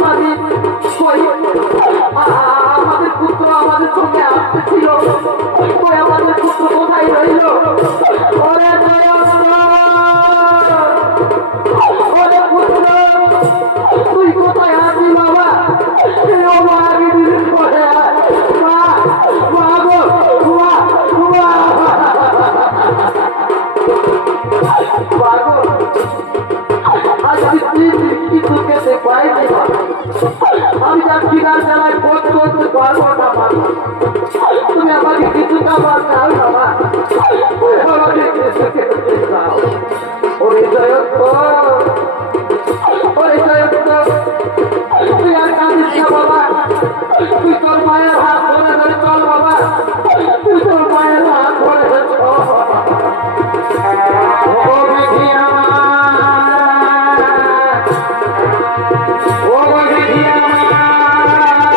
স্বামী কই আমাদের পুত্র আমাদের সঙ্গে আসতেছিল, কই আমাদের পুত্র কোথায় রইল? ওরে ওরে পুত্র তুই কোথায় আছি বাবা? আগে দিদির পরে মা মা গো মা মা কিছু খেতে পাইনি, আমি তার কিনার জানায় বোধ করতে পারবো না। তুমি আমাকে কিছু খাবার দাও বাবা, আমাকে কিছু খেতে দাও। ওরে জয়ন্ত